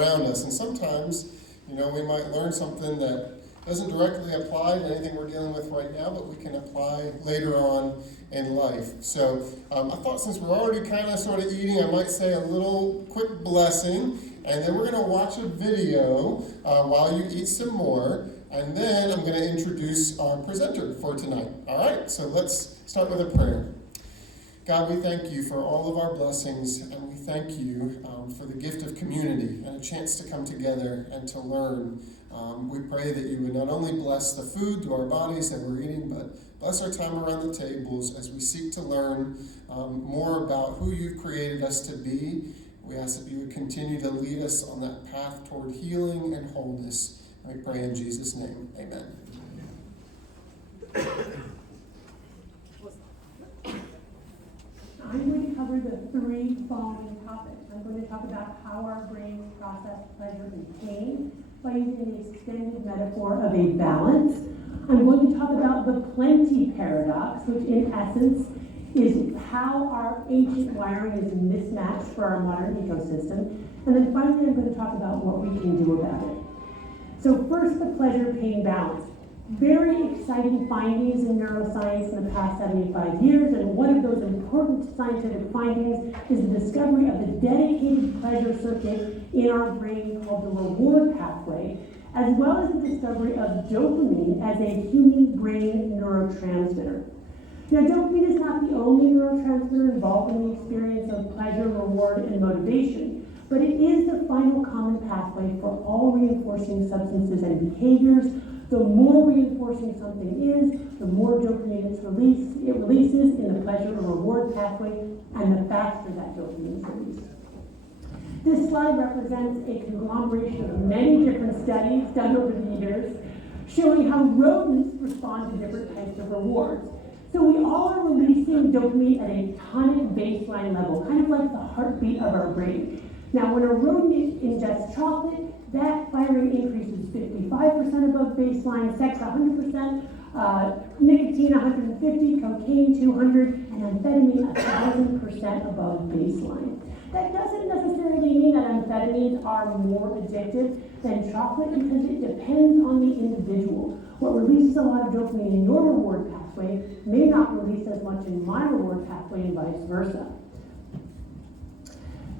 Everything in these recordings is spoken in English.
around us. And sometimes, we might learn something that doesn't directly apply to anything we're dealing with right now, but we can apply later on in life. So I thought since we're already kind of sort of eating, I might say a little quick blessing, and then we're going to watch a video while you eat some more, and then I'm going to introduce our presenter for tonight. All right, so let's start with a prayer. God, we thank you for all of our blessings, and we thank you for the gift of community and a chance to come together and to learn. We pray that you would not only bless the food to our bodies that we're eating, but bless our time around the tables as we seek to learn more about who you've created us to be. We ask that you would continue to lead us on that path toward healing and wholeness. I pray in Jesus' name, amen. I'm going to cover the three following topics. I'm going to talk about how our brains process pleasure and pain by using the extended metaphor of a balance. I'm going to talk about the plenty paradox, which in essence is how our ancient wiring is mismatched for our modern ecosystem. And then finally, I'm going to talk about what we can do about it. So first, the pleasure-pain balance. Very exciting findings in neuroscience in the past 75 years, and one of those important scientific findings is the discovery of the dedicated pleasure circuit in our brain called the reward pathway, as well as the discovery of dopamine as a human brain neurotransmitter. Now, dopamine is not the only neurotransmitter involved in the experience of pleasure, reward, and motivation, but it is the final common pathway for all reinforcing substances and behaviors. The more reinforcing something is, the more dopamine it releases in the pleasure or reward pathway, and the faster that dopamine is released. This slide represents a conglomeration of many different studies done over the years, showing how rodents respond to different types of rewards. So we all are releasing dopamine at a tonic baseline level, kind of like the heartbeat of our brain. Now, when a rodent ingests chocolate, that firing increases 55% above baseline, sex 100%, nicotine 150, cocaine 200, and amphetamine 1,000% above baseline. That doesn't necessarily mean that amphetamines are more addictive than chocolate because it depends on the individual. What releases a lot of dopamine in your reward pathway may not release as much in my reward pathway and vice versa.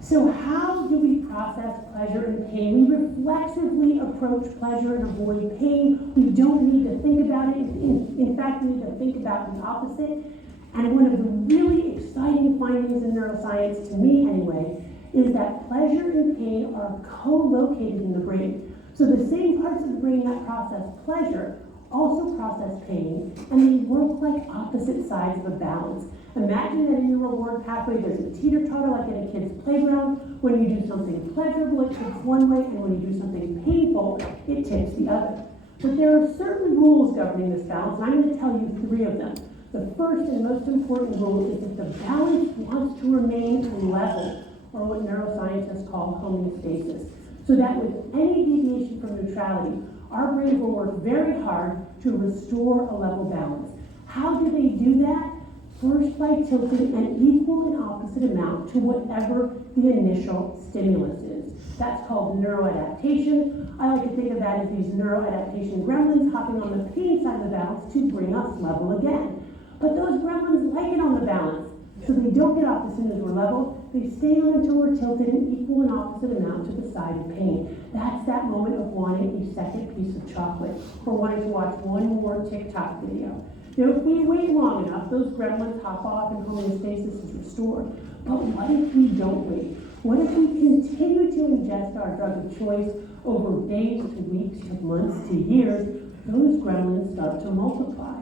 So how do we process pleasure and pain? We reflexively approach pleasure and avoid pain. We don't need to think about it. In fact, we need to think about the opposite. And one of the really exciting findings in neuroscience, to me anyway, is that pleasure and pain are co-located in the brain. So the same parts of the brain that process pleasure also process pain, and they work like opposite sides of a balance. Imagine that in your reward pathway there's a teeter-totter like in a kid's playground. When you do something pleasurable, it tips one way, and when you do something painful, it tips the other. But there are certain rules governing this balance, and I'm going to tell you three of them. The first and most important rule is that the balance wants to remain level, or what neuroscientists call homeostasis, so that with any deviation from neutrality, our brain will work very hard to restore a level balance. How do they do that? First, by tilting an equal and opposite amount to whatever the initial stimulus is. That's called neuroadaptation. I like to think of that as these neuroadaptation gremlins hopping on the pain side of the balance to bring us level again. But those gremlins like it on the balance, so they don't get off as soon as we're level. They stay on until we're tilted an equal and opposite amount to the side of pain. That's that moment of wanting a second piece of chocolate or wanting to watch one more TikTok video. Now, if we wait long enough, those gremlins hop off and homeostasis is restored. But what if we don't wait? What if we continue to ingest our drug of choice over days to weeks to months to years? Those gremlins start to multiply.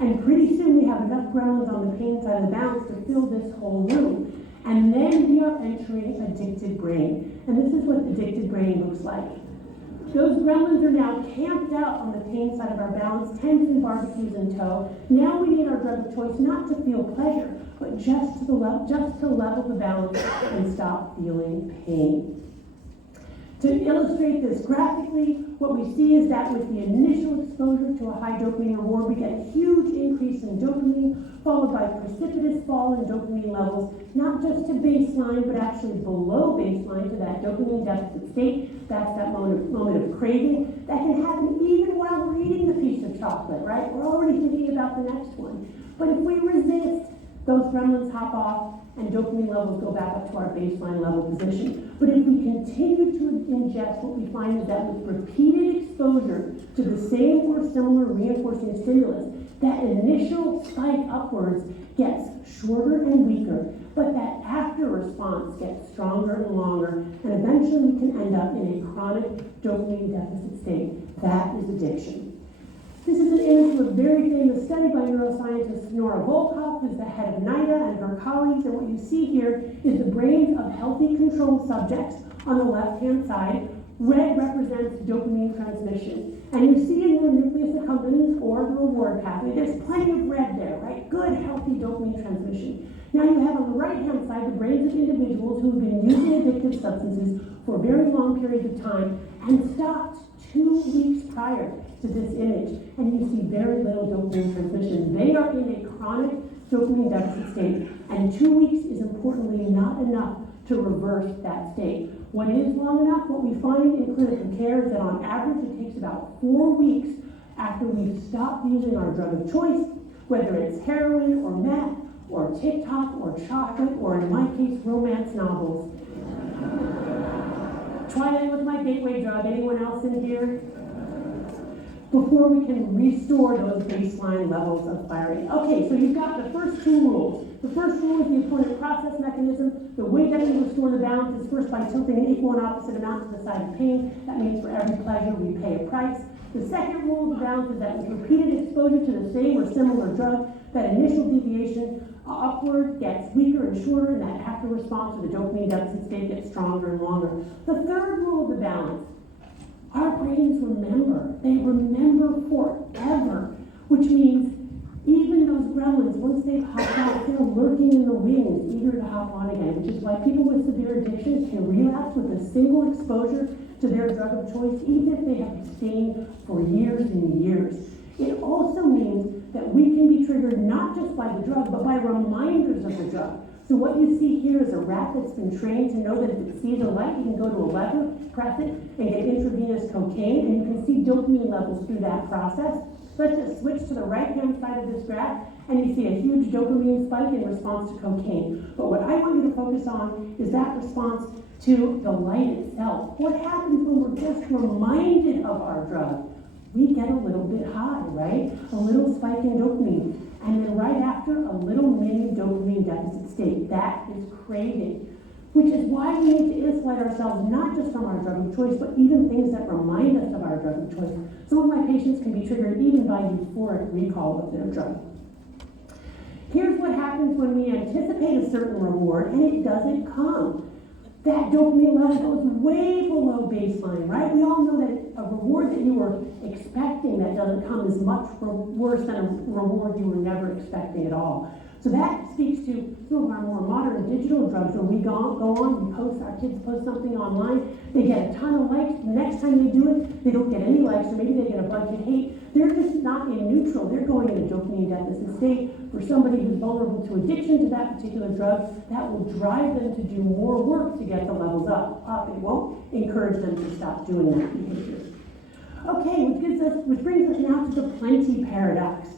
And pretty soon we have enough gremlins on the pain side of the balance to fill this whole room. And then we are entering addicted brain. And this is what addicted brain looks like. Those gremlins are now camped out on the pain side of our balance, tents and barbecues in tow. Now we need our drug of choice not to feel pleasure, but just to level the balance and stop feeling pain. To illustrate this graphically, what we see is that with the initial exposure to a high dopamine reward, we get a huge increase in dopamine, followed by precipitous fall in dopamine levels, not just to baseline, but actually below baseline to that dopamine deficit state. That's that moment of craving. That can happen even while we're eating the piece of chocolate, right? We're already thinking about the next one. But if we resist, those gremlins hop off and dopamine levels go back up to our baseline level position. But if we continue to ingest, what we find is that with repeated exposure to the same or similar reinforcing stimulus, that initial spike upwards gets shorter and weaker, but that after response gets stronger and longer, and eventually we can end up in a chronic dopamine deficit state. That is addiction. This is an image of a very famous study by neuroscientist Nora Volkoff, who's the head of NIDA, and her colleagues. And what you see here is the brains of healthy controlled subjects on the left-hand side. Red represents dopamine transmission. And you see in the nucleus accumbens or the reward pathway, there's plenty of red there, right? Good, healthy dopamine transmission. Now you have on the right-hand side the brains of individuals who have been using addictive substances for very long periods of time and stopped 2 weeks prior to this image, and you see very little dopamine transmission. They are in a chronic dopamine deficit state, and 2 weeks is importantly not enough to reverse that state. What is long enough? What we find in clinical care is that on average it takes about 4 weeks after we've stopped using our drug of choice, whether it's heroin or meth or TikTok or chocolate or in my case romance novels. Try that with my gateway drug. Anyone else in here? Before we can restore those baseline levels of firing. Okay, so you've got the first 2 rules. The first rule is the opponent process mechanism. The way that we restore the balance is first by tilting an equal and opposite amount to the side of pain. That means for every pleasure we pay a price. The second rule of the balance is that with repeated exposure to the same or similar drug, that initial deviation upward gets weaker and shorter, and that after response to the dopamine deficit state gets stronger and longer. The third rule of the balance: our brains remember. They remember forever, which means even those gremlins, once they've hopped out, they're lurking in the wings, eager to hop on again, which is why people with severe addictions can relapse with a single exposure to their drug of choice, even if they have abstained for years and years. It also means that we can be triggered not just by the drug, but by reminders of the drug. So what you see here is a rat that's been trained to know that if it sees a light, you can go to a lever, press it, and get intravenous cocaine, and you can see dopamine levels through that process. Let's just switch to the right-hand side of this graph, and you see a huge dopamine spike in response to cocaine. But what I want you to focus on is that response to the light itself. What happens when we're just reminded of our drug? We get a little bit high, right? A little spike in dopamine. And then right after, a little mini dopamine deficit state. That is craving. Which is why we need to isolate ourselves not just from our drug of choice, but even things that remind us of our drug of choice. Some of my patients can be triggered even by euphoric recall of their drug. Here's what happens when we anticipate a certain reward and it doesn't come. That dopamine level goes way below baseline, right? We all know that a reward that you were expecting that doesn't come is much worse than a reward you were never expecting at all. So that speaks to some of our more modern digital drugs where we go on, we post, our kids post something online, they get a ton of likes. The next time they do it, they don't get any likes, or maybe they get a bunch of hate. They're just not in neutral. They're going in a dopamine deficit state. For somebody who's vulnerable to addiction to that particular drug, that will drive them to do more work to get the levels up. It won't encourage them to stop doing that behavior. Okay, which brings us now to the plenty paradox.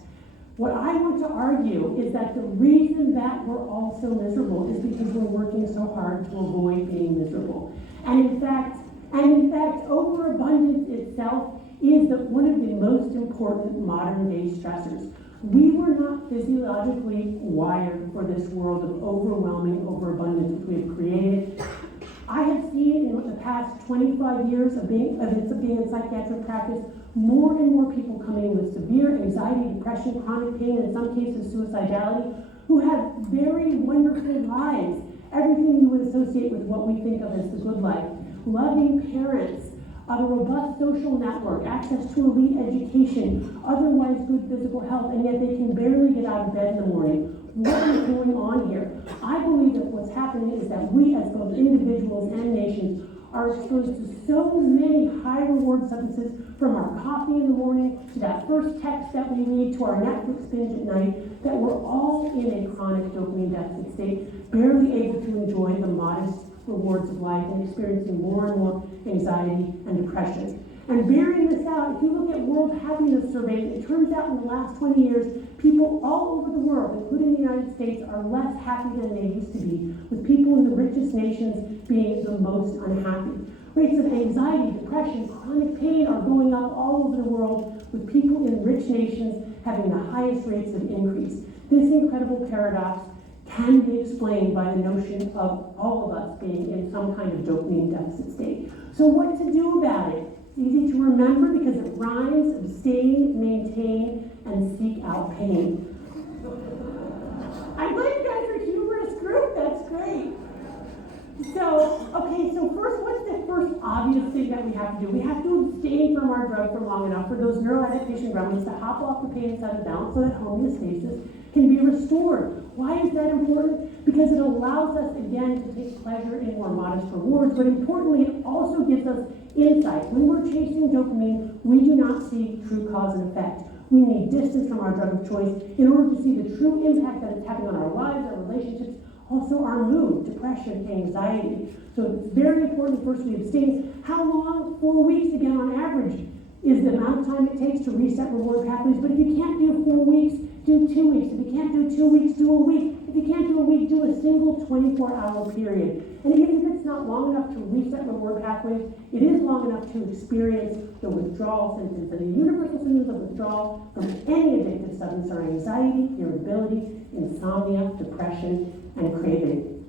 What I want to argue is that the reason that we're all so miserable is because we're working so hard to avoid being miserable. And in fact, overabundance itself is one of the most important modern day stressors. We were not physiologically wired for this world of overwhelming overabundance which we have created. I have seen in the past 25 years of being in psychiatric practice more and more people coming with severe anxiety, depression, chronic pain, in some cases suicidality, who have very wonderful lives. Everything you would associate with what we think of as the good life. Loving parents, a robust social network, access to elite education, otherwise good physical health, and yet they can barely get out of bed in the morning. What is going on here? I believe that what's happening is that we as both individuals and nations are exposed to so many high reward substances, from our coffee in the morning to that first text that we read to our Netflix binge at night, that we're all in a chronic dopamine deficit state, barely able to enjoy the modest rewards of life and experiencing more and more anxiety and depression. And bearing this out, if you look at World Happiness Surveys, it turns out in the last 20 years, people all over the world, including the United States, are less happy than they used to be, with people in the richest nations being the most unhappy. Rates of anxiety, depression, chronic pain are going up all over the world, with people in rich nations having the highest rates of increase. This incredible paradox can be explained by the notion of all of us being in some kind of dopamine deficit state. So what to do about it? Easy to remember because it rhymes: abstain, maintain, and seek out pain. I'm glad you guys are a humorous group. That's great. So first, what's the first obvious thing that we have to do? We have to abstain from our drug for long enough for those neuroadaptation gremlins to hop off the pain side of the balance so that homeostasis can be restored. Why is that important? Because it allows us, again, to take pleasure in more modest rewards, but importantly, it also gives us insight. When we're chasing dopamine, we do not see true cause and effect. We need distance from our drug of choice in order to see the true impact that it's having on our lives, our relationships, also our mood, depression, anxiety. So it's very important first we abstain. How long? 4 weeks, again, on average, is the amount of time it takes to reset reward pathways. But if you can't do 4 weeks, do 2 weeks. If you can't do 2 weeks, do a week. If you can't do a week, do a single 24-hour period. And even if it's not long enough to reset reward pathways, it is long enough to experience the withdrawal symptoms. And the universal symptoms of withdrawal from any addictive substance are anxiety, irritability, insomnia, depression, and craving.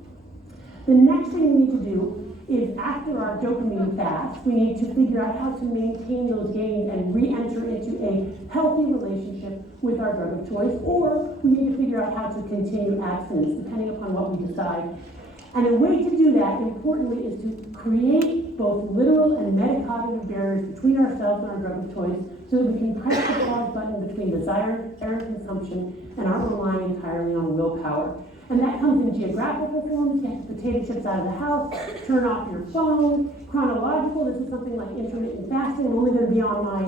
The next thing we need to do is, after our dopamine fast, we need to figure out how to maintain those gains and re-enter into a healthy relationship with our drug of choice, or we need to figure out how to continue abstinence, depending upon what we decide. And a way to do that, importantly, is to create both literal and metacognitive barriers between ourselves and our drug of choice so that we can press the pause button between desire and consumption and aren't relying entirely on willpower. And that comes in geographical forms: get the potato chips out of the house, turn off your phone. Chronological, this is something like intermittent fasting. I'm only going to be on my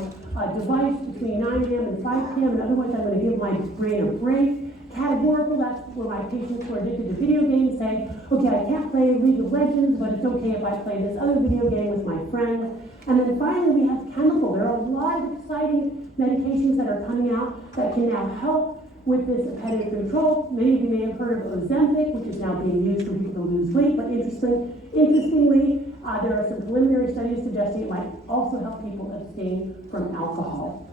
device between 9 a.m. and 5 p.m., and otherwise I'm going to give my brain a break. Categorical, that's where my patients who are addicted to video games say, okay, I can't play League of Legends, but it's okay if I play this other video game with my friends. And then finally, we have chemical. There are a lot of exciting medications that are coming out that can now help with this appetite control. Many of you may have heard of Ozempic, which is now being used for people to lose weight, but interestingly, there are some preliminary studies suggesting it might also help people abstain from alcohol.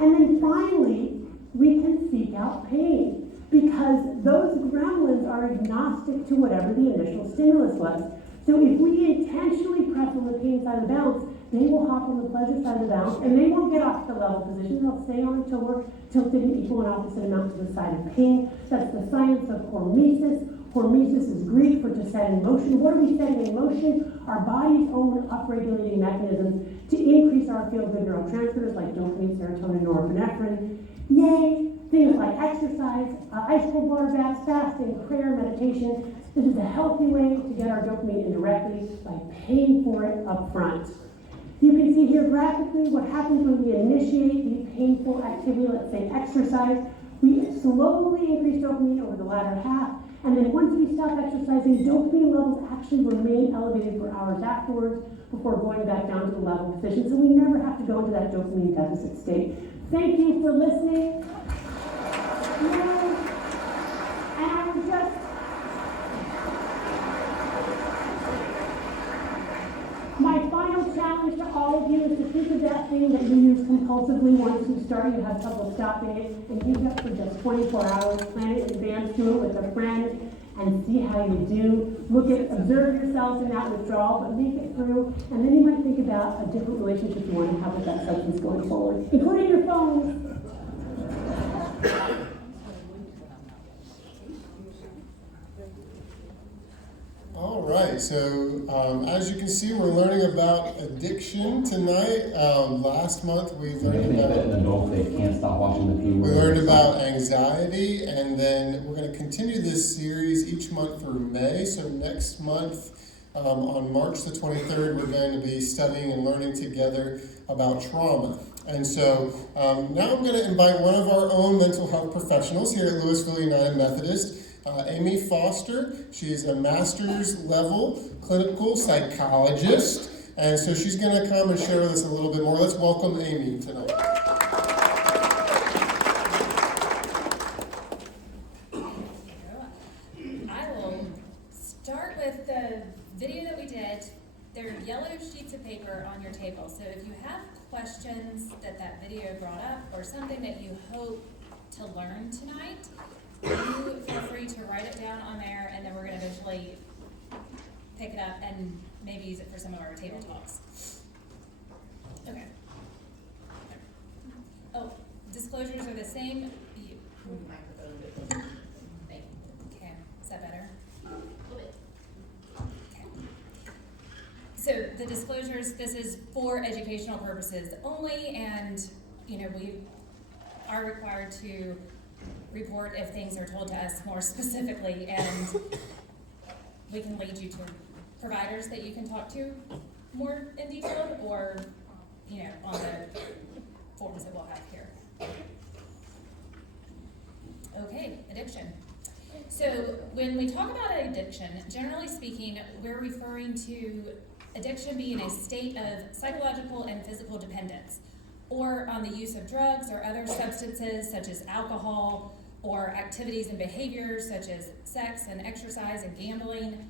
And then finally, we can seek out pain, because those gremlins are agnostic to whatever the initial stimulus was. So if we intentionally press on the pain side of the balance, they will hop on the pleasure side of the balance, and they won't get off the level position. They'll stay on until we're tilted and equal and opposite amount to the side of pain. That's the science of hormesis. Hormesis is Greek for to set in motion. What are we setting in motion? Our body's own upregulating mechanisms to increase our feel-good neurotransmitters like dopamine, serotonin, norepinephrine. Yay! Things like exercise, ice cold water baths, fasting, prayer, meditation. This is a healthy way to get our dopamine indirectly by paying for it up front. You can see here graphically what happens when we initiate the painful activity, let's say exercise. We slowly increase dopamine over the latter half, and then once we stop exercising, dopamine levels actually remain elevated for hours afterwards before going back down to the level position, so we never have to go into that dopamine deficit state. Thank you for listening. And my final challenge to all of you is to think of that thing that you use compulsively. Once you start, you have trouble stopping it, and use that for just 24 hours. Plan it in advance, do it with a friend, and see how you do. Observe yourself in that withdrawal, but make it through, and then you might think about a different relationship you want to have with that substance going forward, including your phone. All right, so as you can see, we're learning about addiction tonight. Last month we learned about an adult that can't stop watching the P we learned about anxiety, and then we're going to continue this series each month through May. So next month On March the 23rd, we're going to be studying and learning together about trauma. And so now I'm going to invite one of our own mental health professionals here at Louisville United Methodist, Amy Foster. She's a master's level clinical psychologist. And so she's going to come and share with us a little bit more. Let's welcome Amy tonight. I will start with the video that we did. There are yellow sheets of paper on your table. So if you have questions that video brought up or something that you hope to learn tonight, you feel free to write it down on there, and then we're going to eventually pick it up and maybe use it for some of our table talks. Okay. Oh, disclosures are the same. Okay, is that better? Okay. So the disclosures, this is for educational purposes only, and we are required to report if things are told to us more specifically, and we can lead you to providers that you can talk to more in detail, or on the forms that we'll have here. Okay, addiction. So when we talk about addiction, generally speaking, we're referring to addiction being a state of psychological and physical dependence, or on the use of drugs or other substances such as alcohol, or activities and behaviors such as sex and exercise and gambling.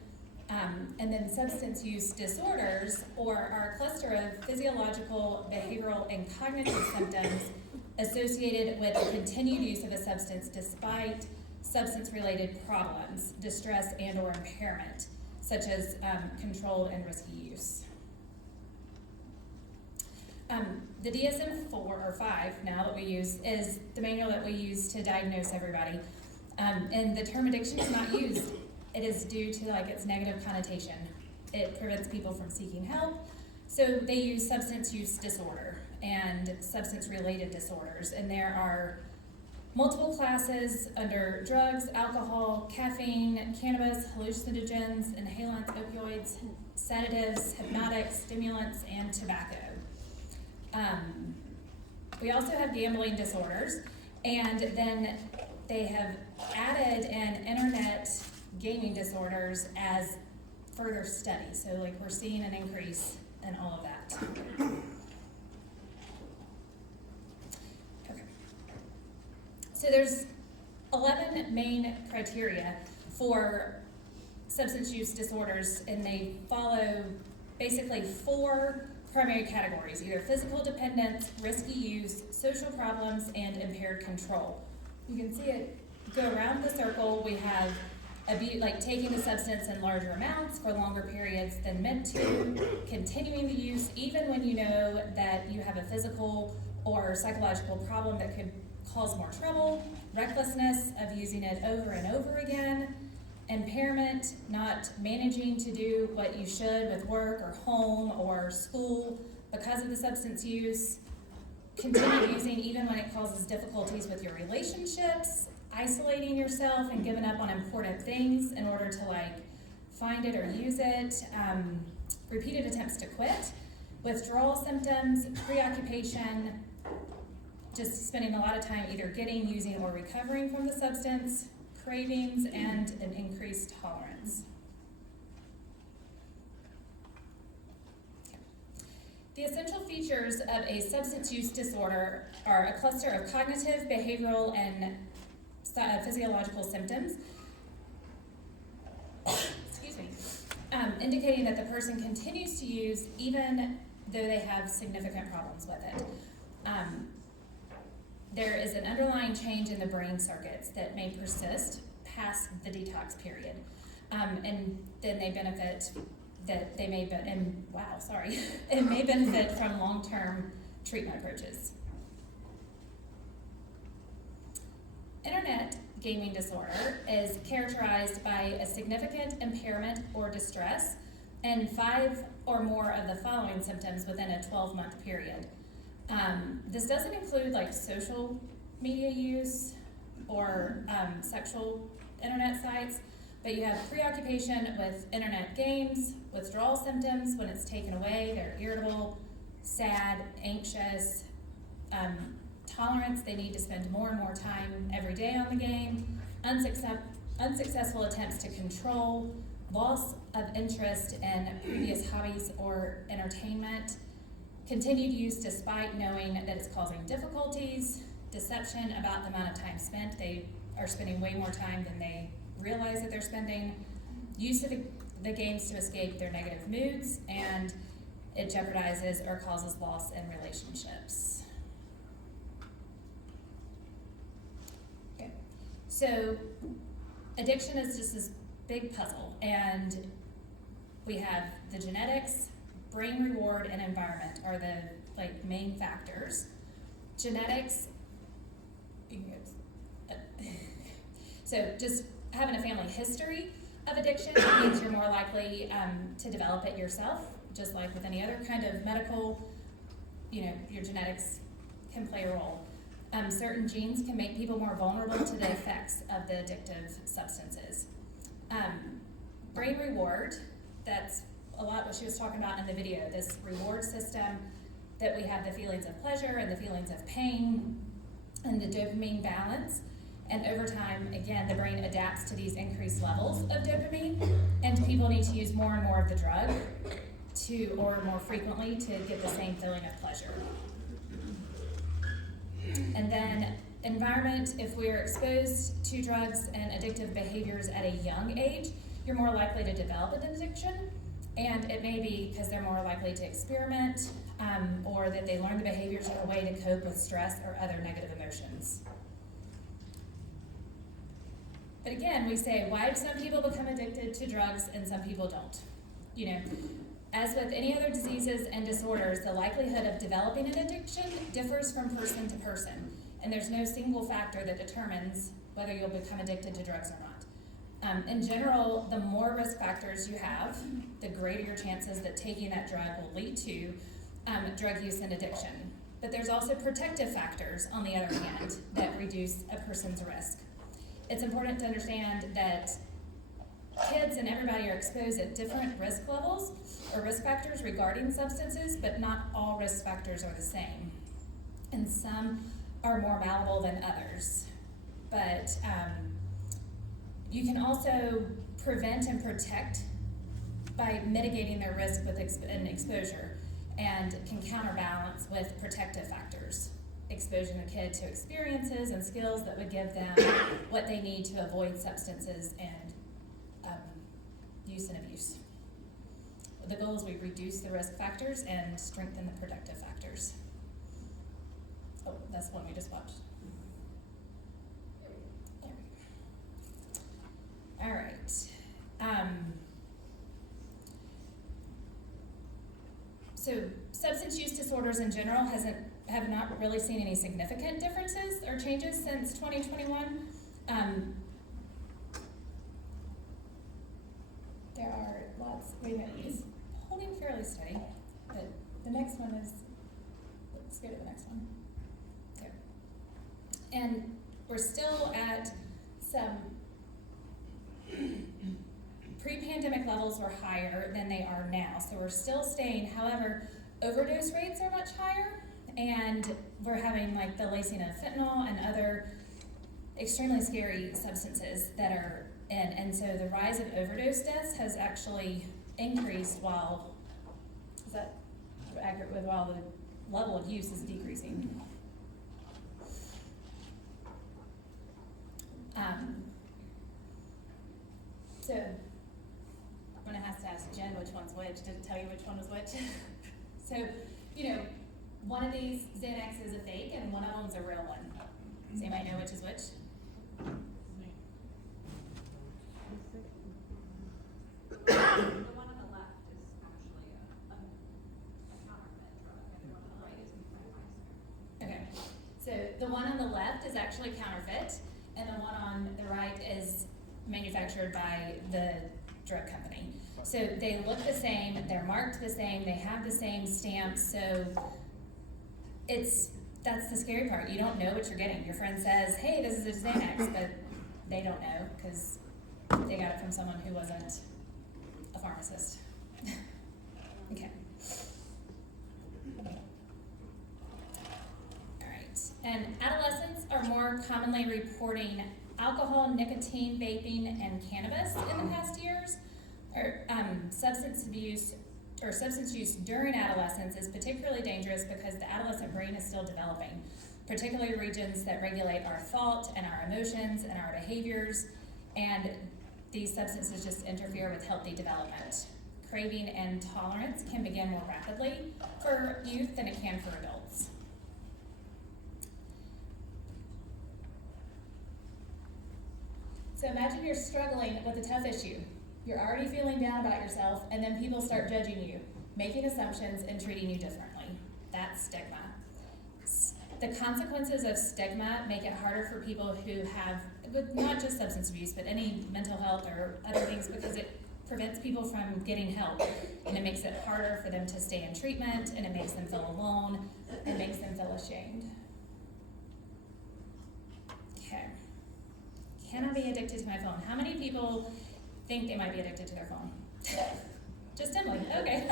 And then substance use disorders, or are a cluster of physiological, behavioral, and cognitive symptoms associated with the continued use of a substance despite substance-related problems, distress, and or impairment, such as controlled and risky use. The DSM-4 or 5 now that we use is the manual that we use to diagnose everybody. And the term addiction is not used. It is due to its negative connotation. It prevents people from seeking help. So they use substance use disorder and substance-related disorders. And there are multiple classes under drugs, alcohol, caffeine, cannabis, hallucinogens, inhalants, opioids, sedatives, hypnotics, stimulants, and tobacco. We also have gambling disorders, and then they have added in internet gaming disorders as further studies. So we're seeing an increase in all of that. Okay. So there's 11 main criteria for substance use disorders, and they follow basically 4 primary categories: either physical dependence, risky use, social problems, and impaired control. You can see it go around the circle. We have taking the substance in larger amounts for longer periods than meant to, continuing the use even when you know that you have a physical or psychological problem that could cause more trouble, recklessness of using it over and over again, impairment, not managing to do what you should with work or home or school because of the substance use, continue using even when it causes difficulties with your relationships, isolating yourself and giving up on important things in order to find it or use it, repeated attempts to quit, withdrawal symptoms, preoccupation, just spending a lot of time either getting, using, or recovering from the substance, cravings, and an increased tolerance. The essential features of a substance use disorder are a cluster of cognitive, behavioral, and physiological symptoms, indicating that the person continues to use even though they have significant problems with it. There is an underlying change in the brain circuits that may persist past the detox period, and then they benefit that they may it may benefit from long-term treatment approaches. Internet gaming disorder is characterized by a significant impairment or distress and 5 or more of the following symptoms within a 12-month period. This doesn't include social media use or sexual internet sites, But you have preoccupation with internet games, withdrawal symptoms when it's taken away, they're irritable, sad, anxious, tolerance, they need to spend more and more time every day on the game, unsuccessful attempts to control, loss of interest in previous hobbies or entertainment, continued use despite knowing that it's causing difficulties, deception about the amount of time spent, they are spending way more time than they realize that they're spending, use of the games to escape their negative moods, and it jeopardizes or causes loss in relationships. Okay, so addiction is just this big puzzle, and we have the genetics, brain reward, and environment are the main factors. Genetics, so just having a family history of addiction means you're more likely to develop it yourself, just like with any other kind of medical, your genetics can play a role. Certain genes can make people more vulnerable to the effects of the addictive substances. Brain reward, that's a lot what she was talking about in the video, this reward system that we have the feelings of pleasure and the feelings of pain and the dopamine balance. And over time, again, the brain adapts to these increased levels of dopamine, and people need to use more and more of the drug or more frequently to get the same feeling of pleasure. And then environment, if we're exposed to drugs and addictive behaviors at a young age, you're more likely to develop an addiction, and it may be because they're more likely to experiment or that they learn the behaviors as a way to cope with stress or other negative emotions. But again, we say, why do some people become addicted to drugs and some people don't? As with any other diseases and disorders, the likelihood of developing an addiction differs from person to person, and there's no single factor that determines whether you'll become addicted to drugs or not. In general, the more risk factors you have, the greater your chances that taking that drug will lead to drug use and addiction. But there's also protective factors, on the other hand, that reduce a person's risk. It's important to understand that kids and everybody are exposed at different risk levels or risk factors regarding substances, but not all risk factors are the same. And some are more malleable than others. But you can also prevent and protect by mitigating their risk with an exposure, and can counterbalance with protective factors. Exposing a kid to experiences and skills that would give them what they need to avoid substances and use and abuse. The goal is we reduce the risk factors and strengthen the protective factors. Oh, that's one we just watched. Yeah. All right. So substance use disorders in general have not really seen any significant differences or changes since 2021. There are lots, wait a minute, he's holding fairly steady, but the next one is, let's go to the next one. There. And we're still at some pre-pandemic levels were higher than they are now, so we're still staying. However, overdose rates are much higher, and we're having the lacing of fentanyl and other extremely scary substances that are in, and so the rise of overdose deaths has actually increased while the level of use is decreasing. So I'm gonna have to ask Jen which one's which. Did it tell you which one was which? So, one of these Xanax is a fake and one of them's a real one. So you might know which is which. The one on the left is actually a counterfeit drug, and the one on the right is Pfizer. Okay. So the one on the left is actually counterfeit, and the one on the right is manufactured by the drug company. So they look the same, they're marked the same, they have the same stamps, so that's the scary part. You don't know what you're getting. Your friend says, hey, this is a Xanax, but they don't know because they got it from someone who wasn't a pharmacist. Okay. All right, and adolescents are more commonly reporting alcohol, nicotine, vaping, and cannabis in the past years. Or substance abuse or substance use during adolescence is particularly dangerous because the adolescent brain is still developing, particularly regions that regulate our thought and our emotions and our behaviors, and these substances just interfere with healthy development. Craving and tolerance can begin more rapidly for youth than it can for adults. So imagine you're struggling with a tough issue. You're already feeling down about yourself, and then people start judging you, making assumptions, and treating you differently. That's stigma. The consequences of stigma make it harder for people who have, with not just substance abuse, but any mental health or other things, because it prevents people from getting help, and it makes it harder for them to stay in treatment, and it makes them feel alone, and makes them feel ashamed. Okay. Can I be addicted to my phone? How many people think they might be addicted to their phone? Just Emily, okay.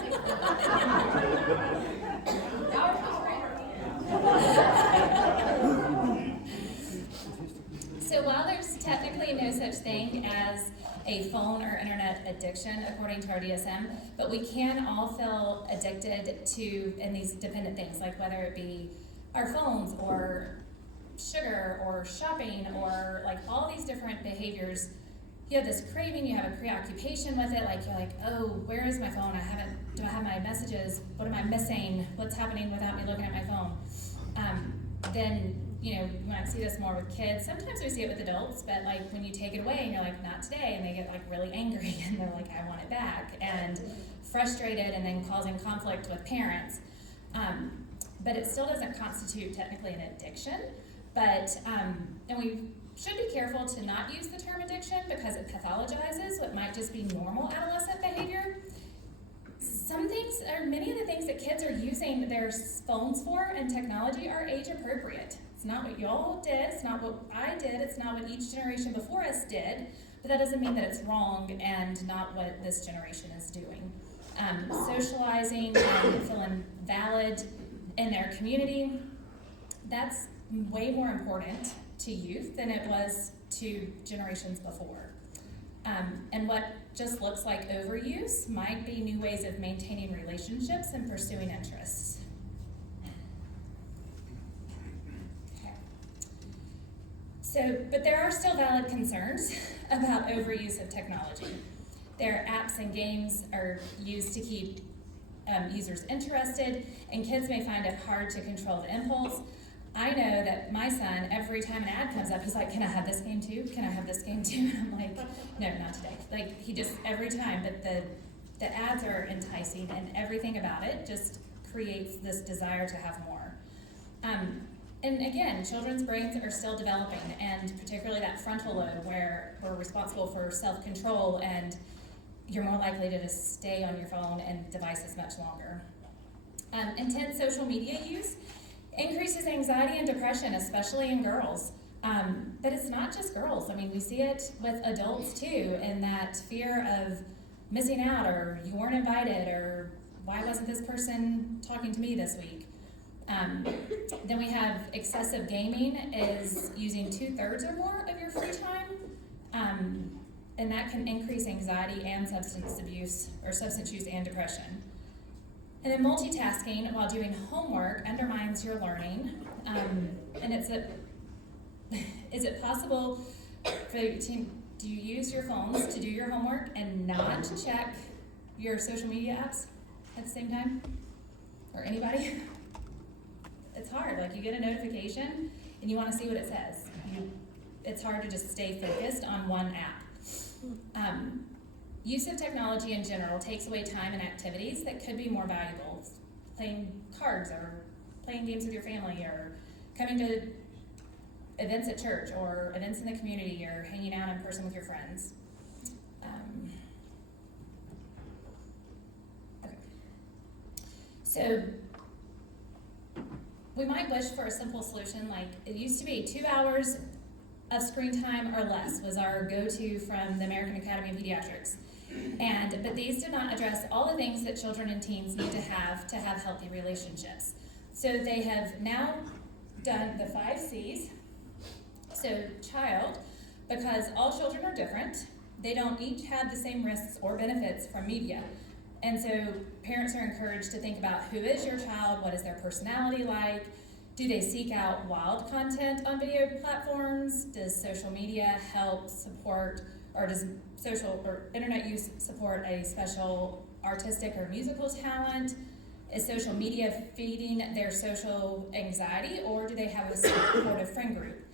So while there's technically no such thing as a phone or internet addiction, according to our DSM, but we can all feel addicted to, and these dependent things, like whether it be our phones or sugar or shopping or like all these different behaviors. You have this craving, you have a preoccupation with it, like you're like, oh, where is my phone? Do I have my messages? What am I missing? What's happening without me looking at my phone? Then, you might see this more with kids. Sometimes we see it with adults, but like when you take it away and you're like, not today, and they get like really angry and they're like, I want it back, and frustrated, and then causing conflict with parents. But it still doesn't constitute technically an addiction, but, and we should be careful to not use the term addiction because it pathologizes what might just be normal adolescent behavior. Some things, or many of the things that kids are using their phones for and technology are age appropriate. It's not what y'all did, it's not what I did, it's not what each generation before us did, but that doesn't mean that it's wrong and not what this generation is doing. Socializing and feeling valid in their community, that's way more important to youth than it was to generations before. And what just looks like overuse might be new ways of maintaining relationships and pursuing interests. Okay. So, but there are still valid concerns about overuse of technology. Their apps and games are used to keep users interested, and kids may find it hard to control the impulse. I know that my son, every time an ad comes up, he's like, can I have this game too? Can I have this game too? And I'm like, no, not today. Like, he just, every time, but the ads are enticing, and everything about it just creates this desire to have more. And again, children's brains are still developing, and particularly that frontal lobe where we're responsible for self-control, and you're more likely to just stay on your phone and devices much longer. Intense social media use increases anxiety and depression, especially in girls. But it's not just girls. I mean, we see it with adults too, in that fear of missing out, or you weren't invited, or why wasn't this person talking to me this week? Then we have excessive gaming is using 2/3 or more of your free time. And that can increase anxiety and substance abuse, or substance use and depression. And then multitasking while doing homework undermines your learning. And is it possible for you to, do you use your phones to do your homework and not check your social media apps at the same time? Or anybody? It's hard, like you get a notification and you want to see what it says. It's hard to just stay focused on one app. Use of technology in general takes away time and activities that could be more valuable. Playing cards, or playing games with your family, or coming to events at church, or events in the community, or hanging out in person with your friends. Okay. So we might wish for a simple solution, like it used to be 2 hours of screen time or less was our go-to from the American Academy of Pediatrics. But these did not address all the things that children and teens need to have healthy relationships. So they have now done the 5 C's. So child, because all children are different, they don't each have the same risks or benefits from media. And so parents are encouraged to think about who is your child, what is their personality like, do they seek out wild content on video platforms, does social media help support, or does social or internet use support a special artistic or musical talent? Is social media feeding their social anxiety, or do they have a supportive friend group?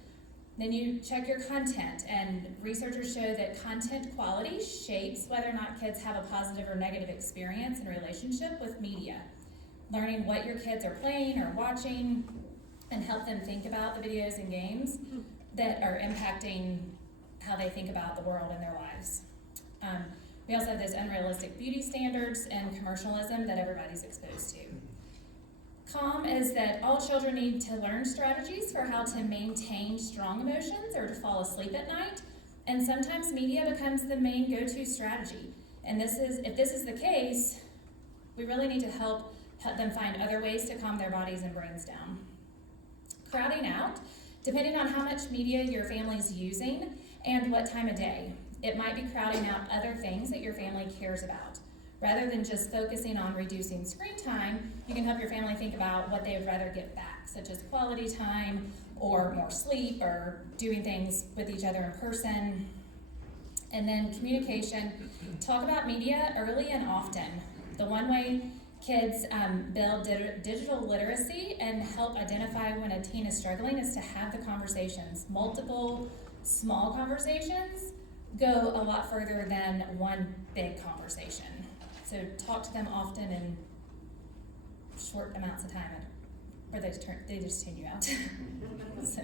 Then you check your content, and researchers show that content quality shapes whether or not kids have a positive or negative experience in relationship with media. Learning what your kids are playing or watching and help them think about the videos and games that are impacting how they think about the world and their lives. We also have those unrealistic beauty standards and commercialism that everybody's exposed to. Calm is that all children need to learn strategies for how to maintain strong emotions or to fall asleep at night, and sometimes media becomes the main go-to strategy. And if this is the case, we really need to help them find other ways to calm their bodies and brains down. Crowding out, depending on how much media your family's using and what time of day. It might be crowding out other things that your family cares about. Rather than just focusing on reducing screen time, you can help your family think about what they would rather get back, such as quality time or more sleep or doing things with each other in person. And then communication, talk about media early and often. The one way kids build digital literacy and help identify when a teen is struggling is to have the conversations. Multiple small conversations go a lot further than one big conversation. So talk to them often in short amounts of time, or they just tune you out. So,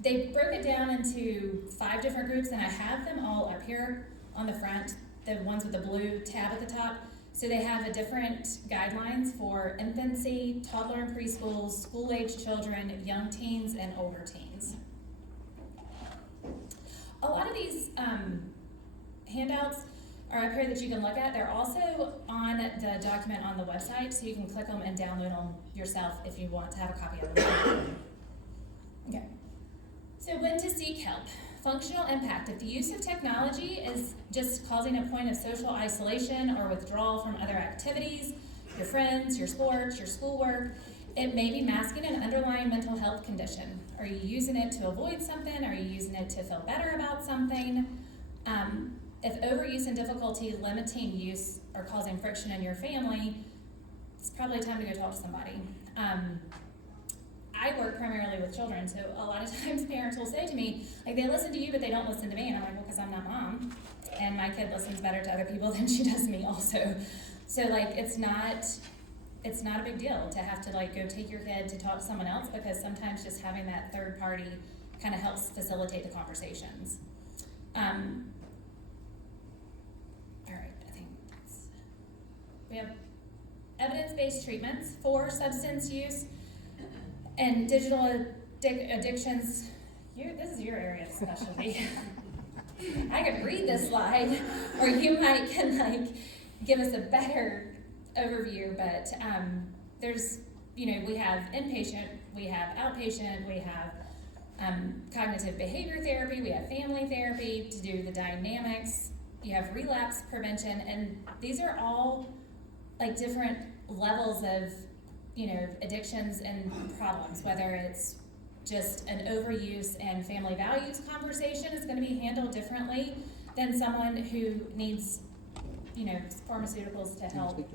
they broke it down into 5 different groups, and I have them all up here on the front, the ones with the blue tab at the top. So they have the different guidelines for infancy, toddler and preschool, school-age children, young teens, and older teens. A lot of these handouts are up here that you can look at. They're also on the document on the website, so you can click them and download them yourself if you want to have a copy of them. Okay. So when to seek help. Functional impact. If the use of technology is just causing a point of social isolation or withdrawal from other activities, your friends, your sports, your schoolwork, it may be masking an underlying mental health condition. Are you using it to avoid something? Are you using it to feel better about something? If overuse and difficulty limiting use are causing friction in your family, it's probably time to go talk to somebody. I work primarily with children, so a lot of times parents will say to me, like, they listen to you, but they don't listen to me. And I'm like, well, because I'm not mom. And my kid listens better to other people than she does me also. So, like, it's not a big deal to have to, like, go take your kid to talk to someone else, because sometimes just having that third party kind of helps facilitate the conversations. All right, I think we have evidence-based treatments for substance use and digital addictions. This is your area of specialty. I could read this slide, or you might can like give us a better overview. But there's, we have inpatient, we have outpatient, we have cognitive behavior therapy, we have family therapy to do the dynamics. You have relapse prevention, and these are all like different levels of addictions and problems, whether it's just an overuse and family values conversation is going to be handled differently than someone who needs, pharmaceuticals to help. Okay.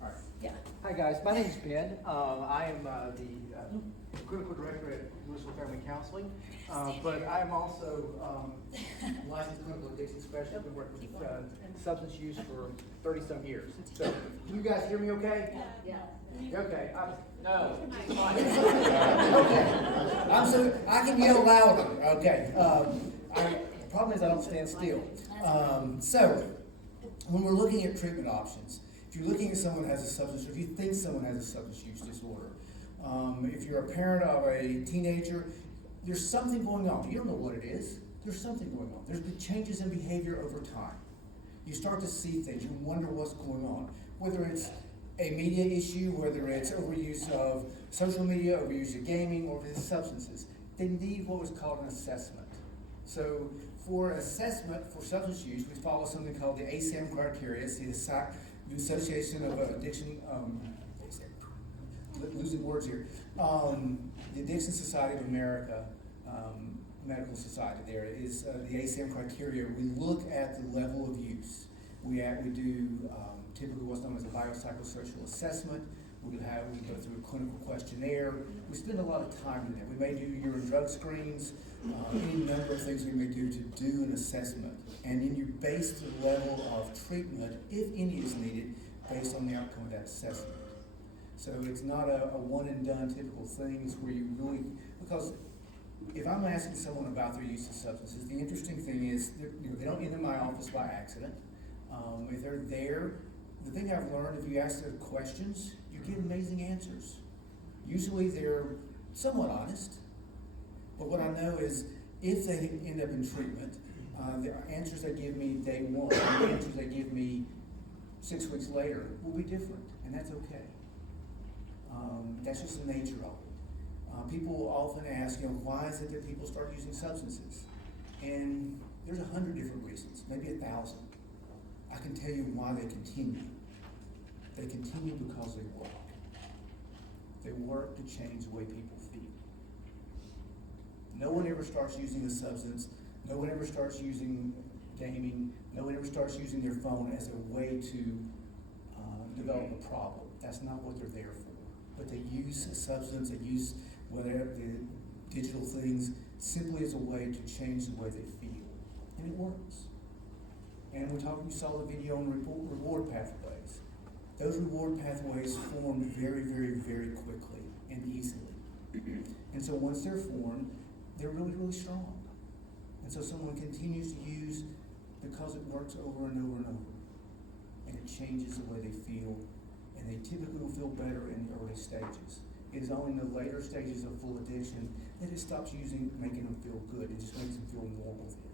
All right. Yeah. Hi guys, my name is Ben. I am the clinical director at Louisville Family Counseling, but I am also licensed clinical addiction specialist. I've been working with substance use for 30-some years. So, can you guys hear me okay? Yeah. Okay. No. Okay. I can yell louder. Okay. The problem is I don't stand still. So, when we're looking at treatment options, if you're looking at someone who has a substance, or if you think someone has a substance use disorder, if you're a parent of a teenager, there's something going on. You don't know what it is. There's something going on. There's been changes in behavior over time. You start to see things. You wonder what's going on. Whether it's a media issue, whether it's overuse of social media, overuse of gaming, or it's substances. They need what was called an assessment. So for assessment for substance use, we follow something called the ASAM criteria. It's the Association of Addiction, losing words here. The Addiction Society of America, Medical Society there is the ASAM criteria. We look at the level of use. We do typically what's known as a biopsychosocial assessment. We go through a clinical questionnaire. We spend a lot of time in that. We may do urine drug screens, any number of things we may do to do an assessment. And then you base the level of treatment, if any is needed, based on the outcome of that assessment. So it's not a one and done typical thing. It's where you really, because if I'm asking someone about their use of substances, the interesting thing is they don't enter my office by accident. If they're there, the thing I've learned, if you ask them questions, you get amazing answers. Usually they're somewhat honest, but what I know is if they end up in treatment, the answers they give me day one, and the answers they give me 6 weeks later will be different, and that's okay. That's just the nature of it. People often ask, why is it that people start using substances? And there's 100 different reasons, maybe 1,000. I can tell you why they continue. They continue because they work. They work to change the way people feel. No one ever starts using a substance. No one ever starts using gaming. No one ever starts using their phone as a way to develop a problem. That's not what they're there for. But they use a substance, they use whatever the digital things simply as a way to change the way they feel. And it works. And you saw the video on reward pathways. Those reward pathways form very, very, very quickly and easily. And so once they're formed, they're really, really strong. And so someone continues to use because it works over and over and over. And it changes the way they feel. And they typically will feel better in the early stages. It is only in the later stages of full addiction that it stops making them feel good. It just makes them feel normal then.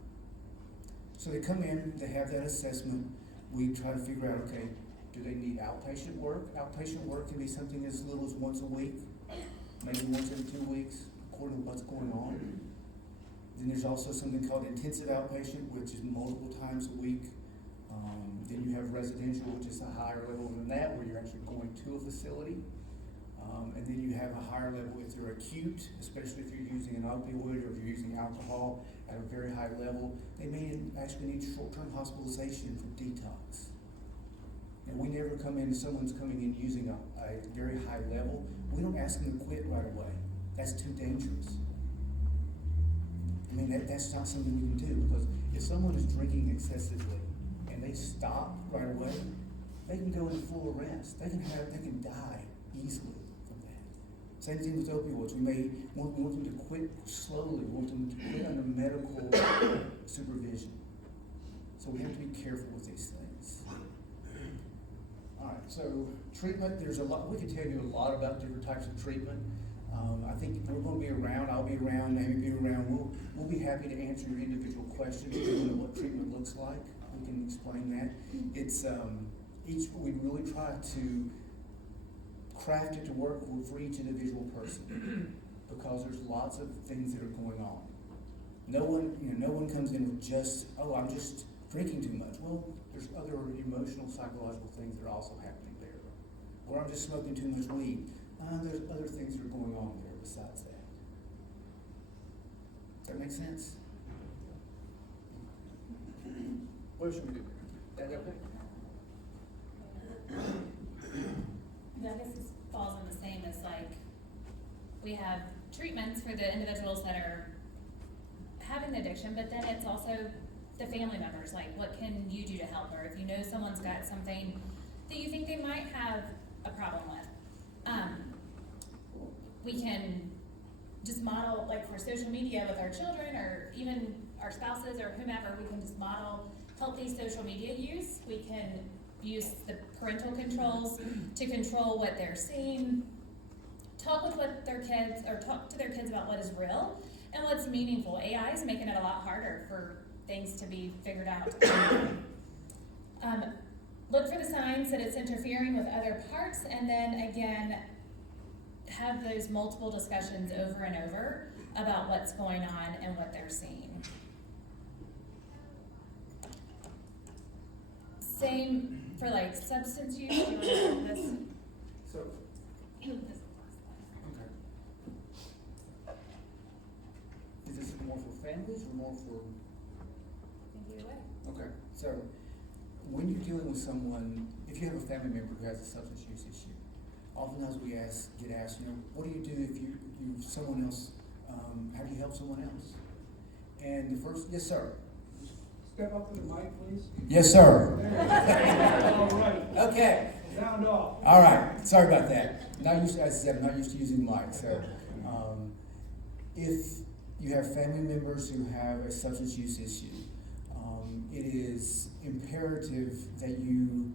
So they come in, they have that assessment. We try to figure out, okay, do they need outpatient work? Outpatient work can be something as little as once a week, maybe once every 2 weeks, according to what's going on. Then there's also something called intensive outpatient, which is multiple times a week. Then you have residential, which is a higher level than that, where you're actually going to a facility. And then you have a higher level if they're acute, especially if you're using an opioid or if you're using alcohol at a very high level. They may actually need short-term hospitalization for detox. And we never come in, someone's coming in using a very high level, we don't ask them to quit right away. That's too dangerous. I mean, that's not something we can do, because if someone is drinking excessively and they stop right away, they can go into full arrest. They can die easily from that. Same thing with opioids. We want them to quit slowly. We want them to quit under medical supervision. So we have to be careful with these things. All right, so treatment, there's a lot, we can tell you a lot about different types of treatment. I think we're going to be around, I'll be around, Amy will be around. We'll be happy to answer your individual questions, depending on what treatment looks like. We can explain that. It's, we really try to craft it to work for each individual person, because there's lots of things that are going on. No one comes in with just, I'm just drinking too much. Well, there's other emotional, psychological things that are also happening there. Or I'm just smoking too much weed. There's other things that are going on there besides that. Does that make sense? What should we do? That okay? Yeah, I guess this falls in the same as we have treatments for the individuals that are having the addiction, but then it's also the family members, what can you do to help? Or if you know someone's got something that you think they might have a problem with, we can just model, for social media with our children or even our spouses or whomever, we can just model healthy social media use. We can use the parental controls to control what they're seeing, talk to their kids about what is real, and what's meaningful. AI is making it a lot harder for things to be figured out. Look for the signs that it's interfering with other parts, and then again, have those multiple discussions over and over about what's going on and what they're seeing. Same for like substance use. Do you want to have this? So, This is last okay. Is this more for families or more for? slide. Either way. Okay, so when you're dealing with someone, if you have a family member who has a substance use issue, oftentimes we get asked, what do you do if you someone else, how do you help someone else? And the first, yes, sir. Step up to the mic, please. Yes, sir. All right, Okay. sound off. All right, sorry about that. Not used to, as I said, I'm not used to using the mic, so, if you have family members who have a substance use issue, it is imperative that you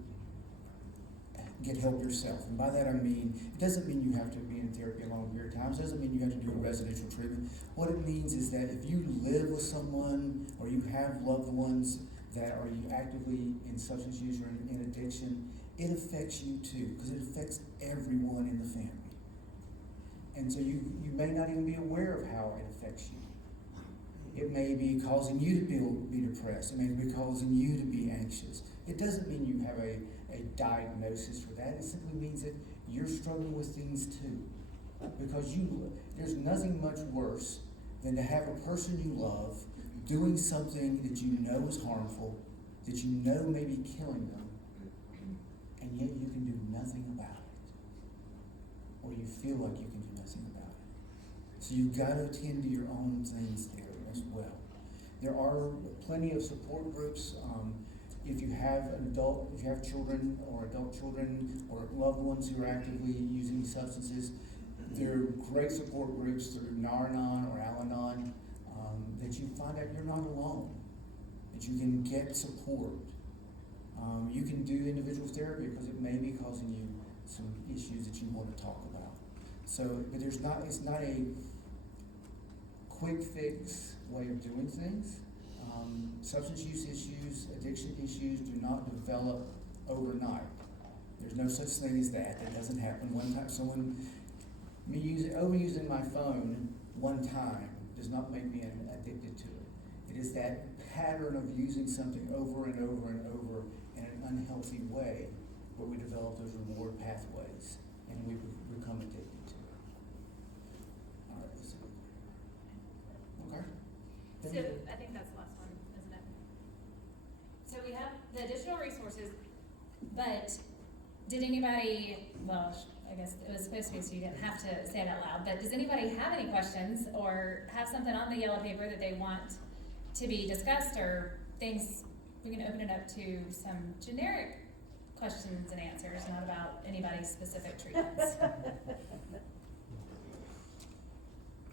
get help yourself. And by that I mean, it doesn't mean you have to be in therapy a long period of time. It doesn't mean you have to do a residential treatment. What it means is that if you live with someone or you have loved ones that are actively in substance use or in addiction, it affects you too, because it affects everyone in the family. And so you may not even be aware of how it affects you. It may be causing you to be depressed. It may be causing you to be anxious. It doesn't mean you have a diagnosis for that. It simply means that you're struggling with things too. Because there's nothing much worse than to have a person you love doing something that you know is harmful, that you know may be killing them, and yet you can do nothing about it. Or you feel like you can do nothing about it. So you've got to attend to your own things there as well. There are plenty of support groups. If you have children or adult children or loved ones who are actively using substances, there are great support groups through Nar-Anon or Al-Anon that you find out you're not alone, that you can get support. You can do individual therapy because it may be causing you some issues that you want to talk about. So, but it's not a quick fix way of doing things. Substance use issues, addiction issues do not develop overnight. There's no such thing as that. That doesn't happen. One time, overusing my phone one time does not make me addicted to it. It is that pattern of using something over and over and over in an unhealthy way where we develop those reward pathways and we become addicted to it. All right, let's see. Okay. So I think that's the last one, isn't it? So we have the additional resources, but did anybody, well, I guess it was supposed to be so you didn't have to say it out loud, but does anybody have any questions or have something on the yellow paper that they want to be discussed, or things? We can open it up to some generic questions and answers, not about anybody's specific treatments.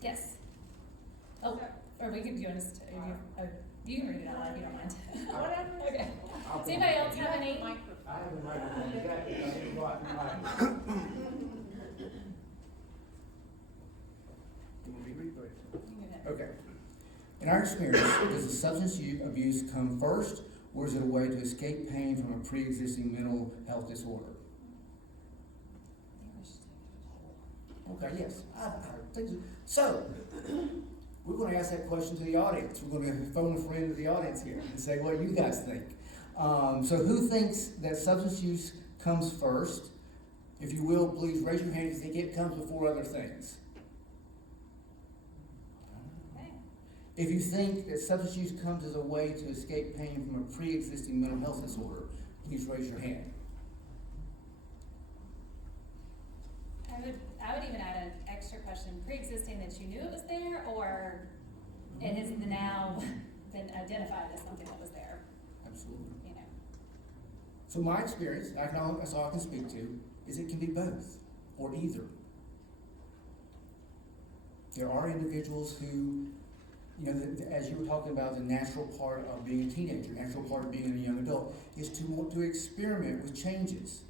Yes. Oh, or we could do it. You can read it out loud if you don't mind. Whatever. Okay. Does anybody else have any? I have a microphone. You got it. I didn't block the mic. You want me to read? Go ahead. Okay. In our experience, does the substance abuse come first, or is it a way to escape pain from a pre-existing mental health disorder? Okay, yes. I think so. We're going to ask that question to the audience. We're going to phone a friend of the audience here and say, what do you guys think? So who thinks that substance use comes first? If you will, please raise your hand if you think it comes before other things. Okay. If you think that substance use comes as a way to escape pain from a pre-existing mental health disorder, please raise your hand. I would even add an extra question: pre-existing that you knew it was there, or it has now been identified as something that was there. Absolutely. You know. So my experience, that's all I can speak to, is it can be both, or either. There are individuals who, as you were talking about, the natural part of being a teenager, natural part of being a young adult, is to want to experiment with changes.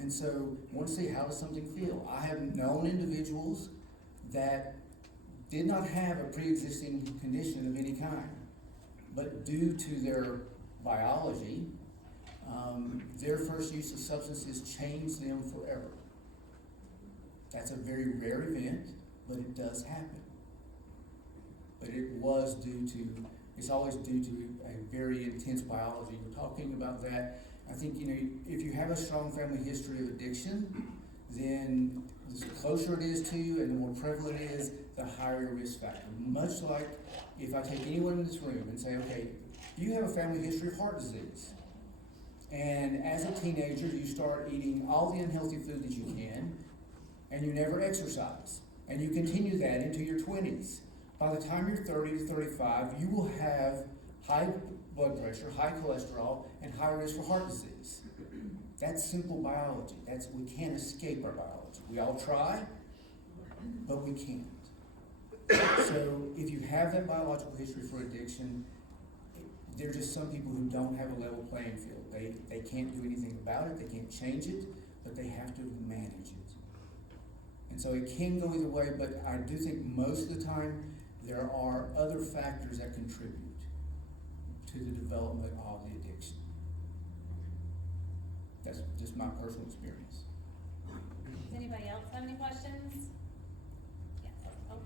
And so, want to see, how does something feel? I have known individuals that did not have a pre-existing condition of any kind, but due to their biology, their first use of substances changed them forever. That's a very rare event, but it does happen. But it was it's always due to a very intense biology. We're talking about that. I think, if you have a strong family history of addiction, then the closer it is to you and the more prevalent it is, the higher your risk factor. Much like if I take anyone in this room and say, okay, you have a family history of heart disease. And as a teenager, you start eating all the unhealthy food that you can, and you never exercise. And you continue that into your 20s. By the time you're 30 to 35, you will have high blood pressure, high cholesterol, and high risk for heart disease. That's simple biology. We can't escape our biology. We all try, but we can't. So if you have that biological history for addiction, there are just some people who don't have a level playing field. They can't do anything about it, they can't change it, but they have to manage it. And so it can go either way, but I do think most of the time there are other factors that contribute to the development of the addiction. That's just my personal experience. Does anybody else have any questions? Yes. Oh.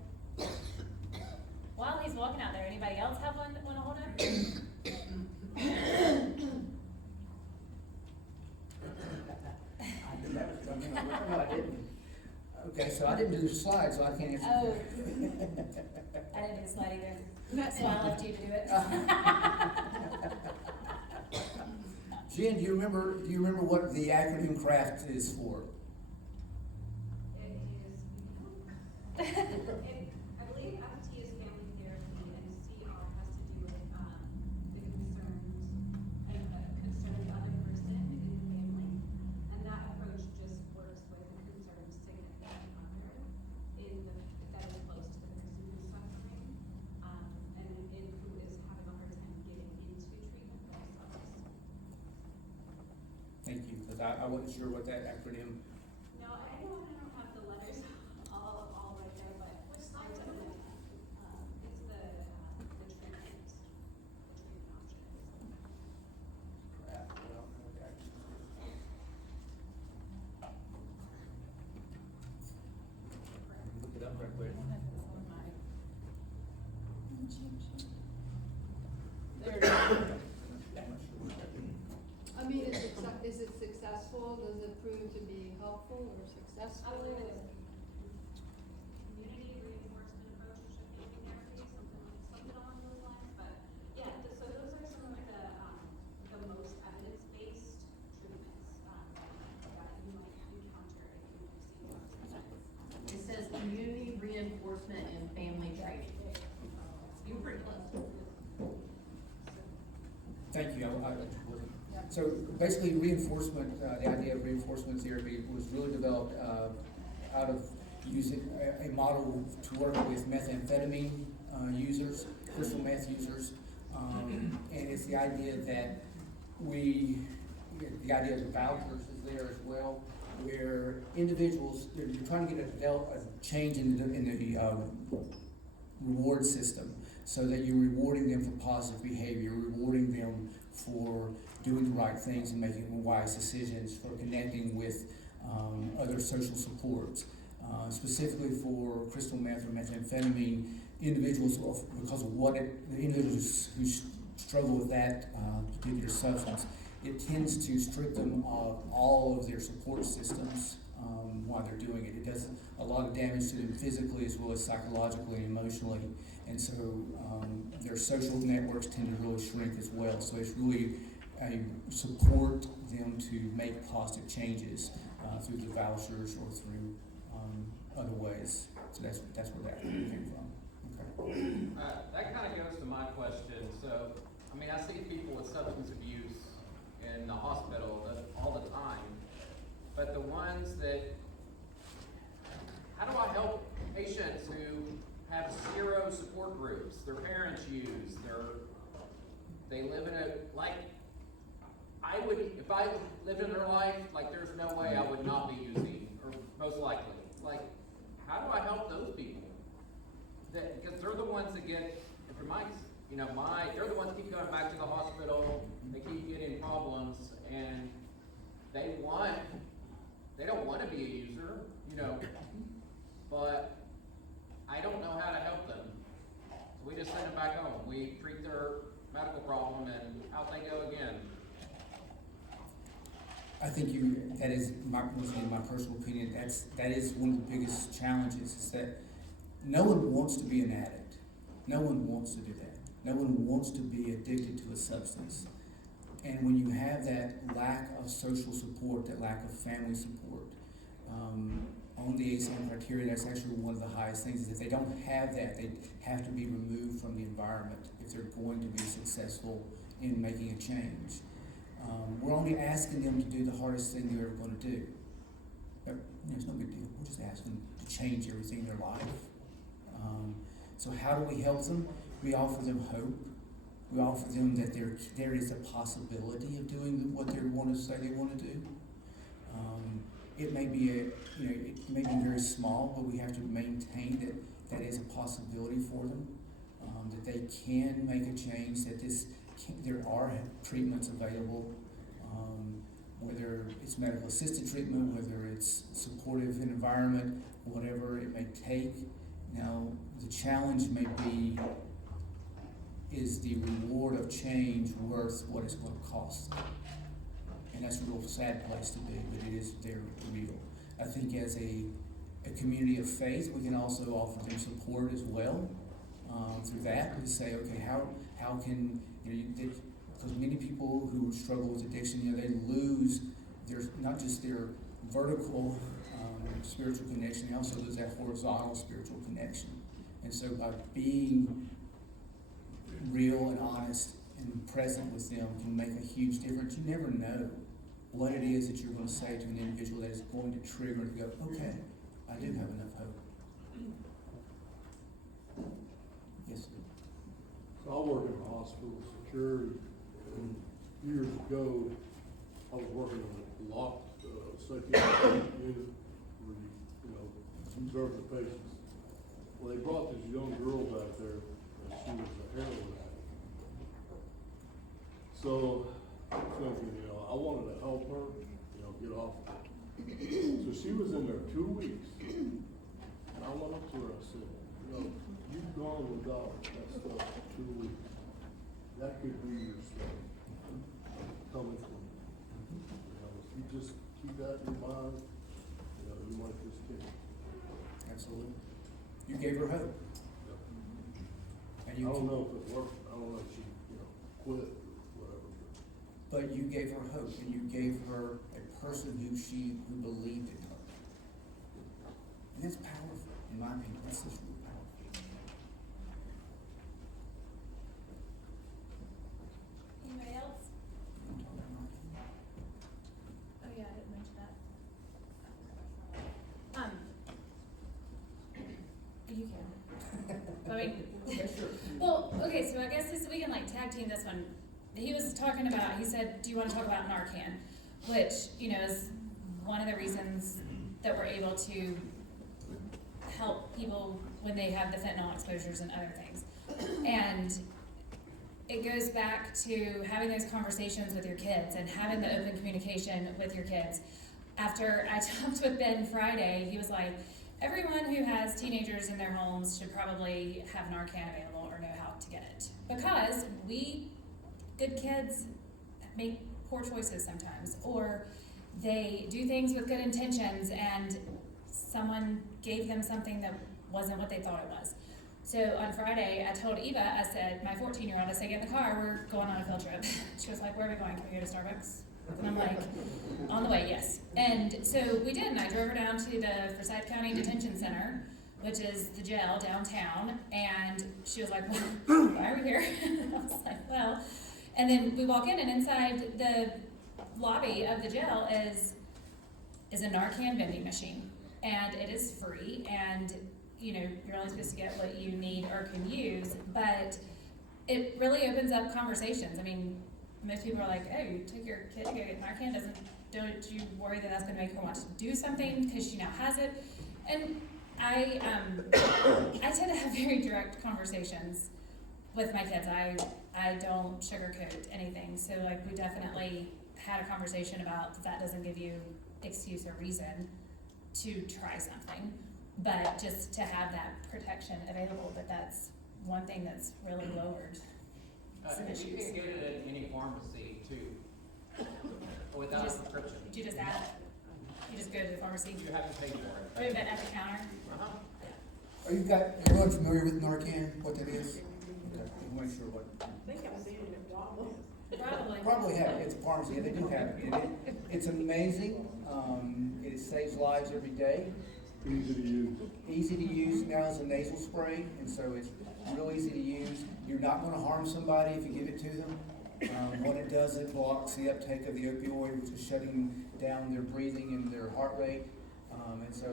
While he's walking out there, anybody else have one that want to hold up? I didn't. Okay, so I didn't do the slide, so I can't answer. Oh. I didn't do the slide either, so I left you to do it. Jen, do you remember what the acronym CRAFT is for? It is, I believe FT is family therapy and CR has to do with, the concerns and the concern of the other person in the family. And that approach just works with the concerned significant other that is close to the person who's suffering, and who is having a hard time getting into treatment themselves. Thank you, because I wasn't sure what that acronym. No, I don't have the letters all right there, but which slide is it? It's the treatment options. CRAFT, well, okay. Look it up right quick. I mean, is it successful? Does it prove to be helpful or successful? I believe it is. Community reinforcement approach to family therapy, something along those lines, but yeah, so those are some of the most evidence-based treatments, that you might encounter if you receive those. It says community reinforcement and family training. You're pretty close. Thank you. So basically reinforcement, the idea of reinforcement therapy was really developed out of using a model to work with methamphetamine users, crystal meth users. And it's the idea that the idea of vouchers is there as well, where individuals, you're trying to get a change in the reward system, so that you're rewarding them for positive behavior, rewarding them for doing the right things and making wise decisions, for connecting with other social supports. Specifically for crystal meth or methamphetamine, individuals, because of the individuals who struggle with that particular substance, it tends to strip them of all of their support systems while they're doing it. It does a lot of damage to them physically as well as psychologically and emotionally. And so their social networks tend to really shrink as well. So it's really support them to make positive changes through the vouchers or through other ways. So that's where that came from. Okay. That kind of goes to my question. So, I mean, I see people with substance abuse in the hospital all the time, but the ones that, how do I help patients who have zero support groups, their parents use, they live in if I lived in their life, there's no way I would not be using, or most likely. How do I help those people? you know, but I don't know how to help them. So we just send them back home. We treat their medical problem and out they go again. I think that is once again, my personal opinion, that is one of the biggest challenges, is that no one wants to be an addict. No one wants to do that. No one wants to be addicted to a substance. And when you have that lack of social support, that lack of family support, on the ACM criteria, that's actually one of the highest things, is if they don't have that, they have to be removed from the environment if they're going to be successful in making a change. We're only asking them to do the hardest thing they're ever going to do. It's no big deal. We're just asking them to change everything in their life. So how do we help them? We offer them hope. We offer them that there is a possibility of doing what they want to say they want to do. It may be it may be very small, but we have to maintain that is a possibility for them, that they can make a change, that there are treatments available, whether it's medical assisted treatment, whether it's supportive environment, whatever it may take. Now, the challenge may be, is the reward of change worth what it's going to cost? And that's a real sad place to be, but it is very real. I think as a community of faith, we can also offer them support as well, through that, to say, okay, how can, because many people who struggle with addiction, they lose not just their vertical spiritual connection, they also lose that horizontal spiritual connection. And so by being real and honest and present with them can make a huge difference. You never know what it is that you're going to say to an individual that is going to trigger and go, okay, I do have enough hope. Yes, sir. So I work in hospital security, and years ago, I was working in a locked psychiatric unit where you observe the patients. Well, they brought this young girl back there, and she was a heroin addict. So I'm thinking, I wanted to help her, get off of it. So she was in there 2 weeks, and I went up to her and I said, you've gone without that stuff for 2 weeks. That could be your stuff coming from you. If you just keep that in your mind, you might just get it. Absolutely. You gave her hope. Yep. And I don't know if it worked. I don't know if she, quit or whatever. But you gave her hope, and you gave her a person who believed in her. And that's powerful, in my opinion. That's just really powerful. Anybody else? Oh yeah, I didn't mention that. You can. I mean, well, okay, so I guess we can tag team this one. He was talking about, he said, do you want to talk about Narcan? Which, is one of the reasons that we're able to help people when they have the fentanyl exposures and other things. And it goes back to having those conversations with your kids and having the open communication with your kids. After I talked with Ben Friday, he was like, everyone who has teenagers in their homes should probably have Narcan available or know how to get it. Because good kids make poor choices sometimes, or they do things with good intentions and someone gave them something that wasn't what they thought it was. So on Friday, I told Eva, I said, my 14-year-old, I said, get in the car, we're going on a field trip. She was like, where are we going? Can we go to Starbucks? And I'm like, on the way, yes. And so we did, and I drove her down to the Forsyth County Detention Center, which is the jail downtown, and she was like, well, why are we here? I was like, well, and then we walk in, and inside the lobby of the jail is a Narcan vending machine, and it is free, and you're only supposed to get what you need or can use, but it really opens up conversations. I mean, most people are like, oh, you took your kid to go get Narcan, don't you worry that that's going to make her want to do something because she now has it? And I tend to have very direct conversations with my kids. I don't sugarcoat anything. So we definitely had a conversation about that doesn't give you excuse or reason to try something, but just to have that protection available, but that's one thing that's really lowered some You issues. can get it in any pharmacy too, without a prescription. Do you just add, you just go to the pharmacy, You have to pay for it. or even at the counter? Uh-huh. Are everyone familiar with Narcan, what that is? Okay, I'm not sure what. Probably have, it's a pharmacy, they do have it, and it's amazing, it saves lives every day. Easy to use. Easy to use, now it's a nasal spray, and so it's real easy to use. You're not gonna harm somebody if you give it to them. What it does, it blocks the uptake of the opioid, which is shutting down their breathing and their heart rate. And so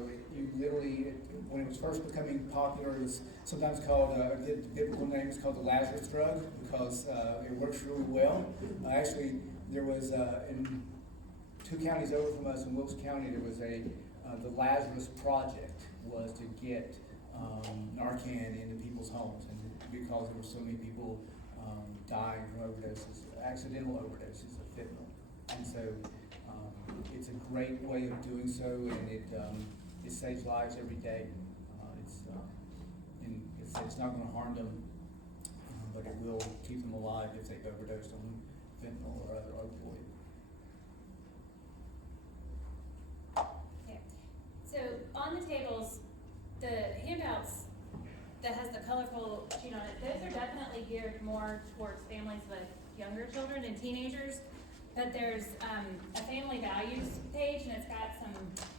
when it was first becoming popular, it was sometimes called, the biblical name is called the Lazarus drug, because it works really well. Actually, there was, in 2 counties over from us, in Wilkes County, there was the Lazarus Project was to get Narcan into people's homes, and because there were so many people dying from overdoses, accidental overdoses of fentanyl. And so it's a great way of doing so, and it saves lives every day. It's not going to harm them, but it will keep them alive if they've overdosed on fentanyl or other opioid. Okay, so on the tables, the handouts that has the colorful sheet on it, those are definitely geared more towards families with younger children and teenagers. But there's a family values page, and it's got some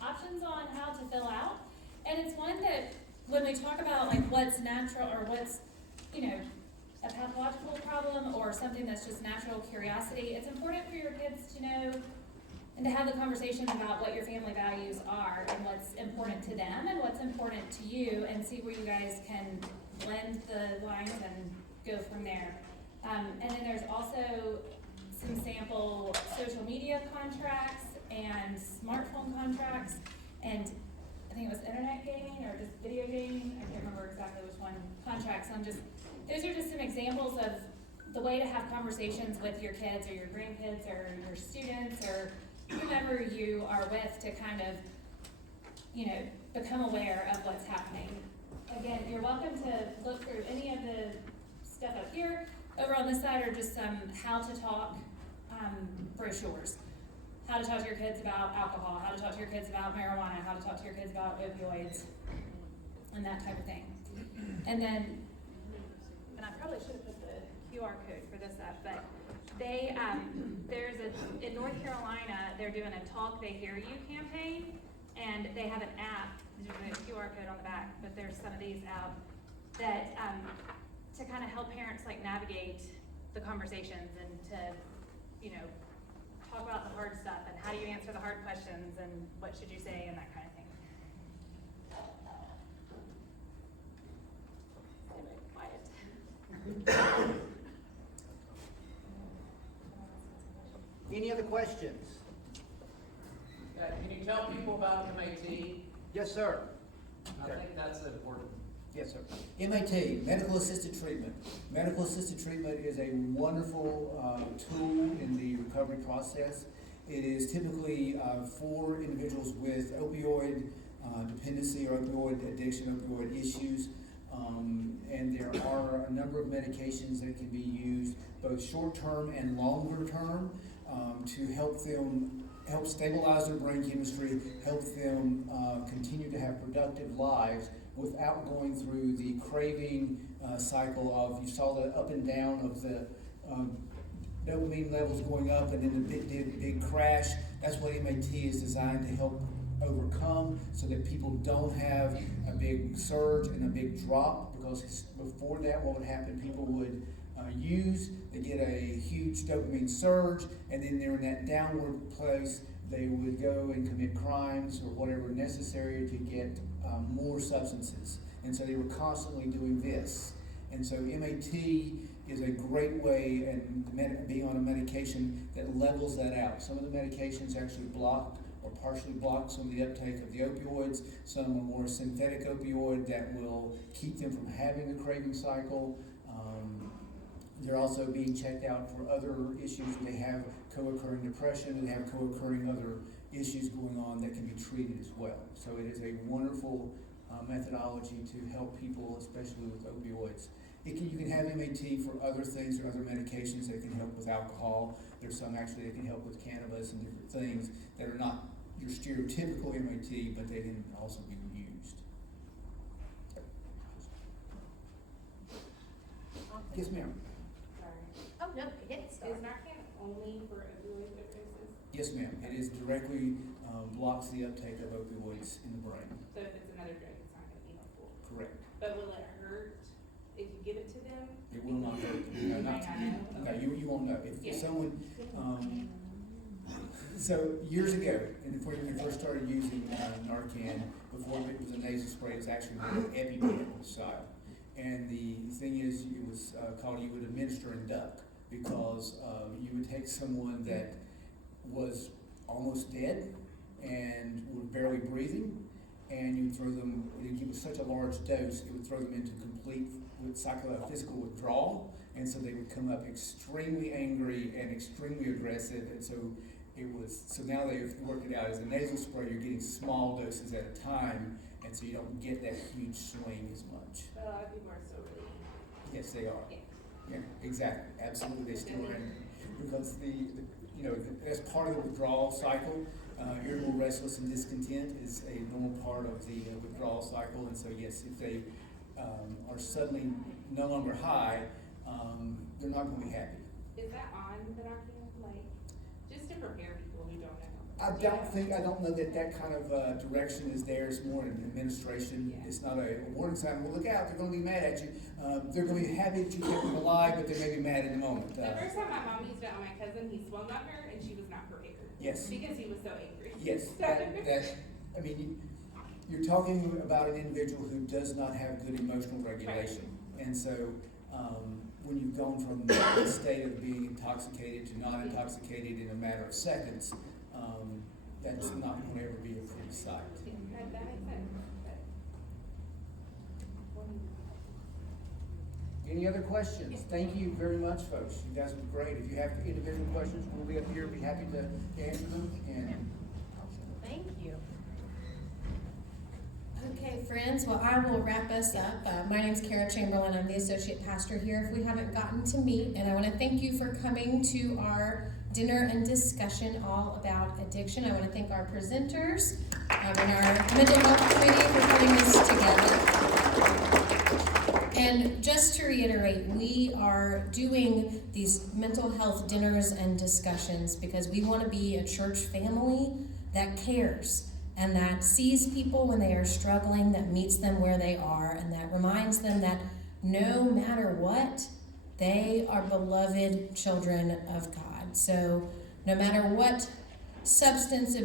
options on how to fill out. And it's one that, when we talk about like what's natural or what's, a pathological problem or something that's just natural curiosity, it's important for your kids to know and to have the conversation about what your family values are and what's important to them and what's important to you, and see where you guys can blend the lines and go from there. And then there's also some sample social media contracts and smartphone contracts, and I think it was internet gaming or just video gaming, I can't remember exactly which one, contracts. Those are just some examples of the way to have conversations with your kids or your grandkids or your students or whomever you are with to kind of, become aware of what's happening. Again, you're welcome to look through any of the stuff up here. Over on this side are just some how to talk brochures. How to talk to your kids about alcohol, how to talk to your kids about marijuana, how to talk to your kids about opioids, and that type of thing. And then, and I probably should have put the QR code for this up, but they, in North Carolina, they're doing a Talk They Hear You campaign, and they have an app, there's a QR code on the back, but there's some of these out that, to kind of help parents like navigate the conversations and to, talk about the hard stuff and how do you answer the hard questions and what should you say and that kind of thing. Quiet. Any other questions? Can you tell people about MAT? Yes, sir. I think that's important. Yes, sir. MAT, medical assisted treatment. Medical assisted treatment is a wonderful tool in the recovery process. It is typically for individuals with opioid dependency or opioid addiction, opioid issues. And there are a number of medications that can be used both short-term and longer-term to help stabilize their brain chemistry, help them continue to have productive lives without going through the craving cycle of, you saw the up and down of the dopamine levels going up and then the big crash. That's what MAT is designed to help overcome, so that people don't have a big surge and a big drop, because before that what would happen, people would they get a huge dopamine surge, and then they're in that downward place. They would go and commit crimes or whatever necessary to get more substances. And so they were constantly doing this. And so MAT is a great way, and being on a medication that levels that out. Some of the medications actually block or partially block some of the uptake of the opioids. Some are more synthetic opioid that will keep them from having the craving cycle. They're also being checked out for other issues. They have co-occurring depression, and they have co-occurring other issues going on that can be treated as well. So it is a wonderful methodology to help people, especially with opioids. You can have MAT for other things or other medications that can help with alcohol. There's some actually that can help with cannabis and different things that are not your stereotypical MAT, but they can also be used. Yes, ma'am. Oh, no, get Is started. Narcan only for opioid overdoses? Yes, ma'am. It is directly blocks the uptake of opioids in the brain. So if it's another drug, it's not gonna be helpful. Correct. But will it hurt if you give it to them? It will not hurt. No, You not might to not you. know. No, you won't know. If Yeah. someone, so years ago, and before we first started using Narcan, before it was a nasal spray, it was actually an EpiPen style. And the thing is, it was called, you would administer and duck, because you would take someone that was almost dead and were barely breathing, and you would throw them, it was such a large dose, it would throw them into complete physical withdrawal, and so they would come up extremely angry and extremely aggressive, and so so now they've worked it out as a nasal spray, you're getting small doses at a time, and so you don't get that huge swing as much. But a lot of people are so really. Yes, they are. Yeah. Yeah, exactly, absolutely, they still are angry, because as part of the withdrawal cycle, irritable, restless, and discontent is a normal part of the withdrawal cycle, and so yes, if they are suddenly no longer high, they're not going to be happy. Is that on the Narcan, like, just to prepare people who don't know? I don't know that kind of direction is there. It's more an administration. Yeah. It's not a warning sign. Well, look out, they're going to be mad at you. They're going to be happy that you kept them alive, but they may be mad in the moment. The first time my mom used it on my cousin, he swung on her and she was not prepared. Yes. Because he was so angry. Yes, you're talking about an individual who does not have good emotional regulation. And so, when you've gone from the state of being intoxicated to non-intoxicated in a matter of seconds, that's not going to ever be a pretty sight. That makes sense. Any other questions? Thank you very much, folks. You guys were great. If you have individual questions, we'll be up here, be happy to answer them. And Thank you. Okay, friends, well, I will wrap us up. My name's Kara Chamberlain. I'm the associate pastor here. If we haven't gotten to meet, and I want to thank you for coming to our dinner and discussion all about addiction. I want to thank our presenters and our mental health committee for putting this together. And just to reiterate, we are doing these mental health dinners and discussions because we want to be a church family that cares and that sees people when they are struggling, that meets them where they are, and that reminds them that no matter what, they are beloved children of God. So no matter what substance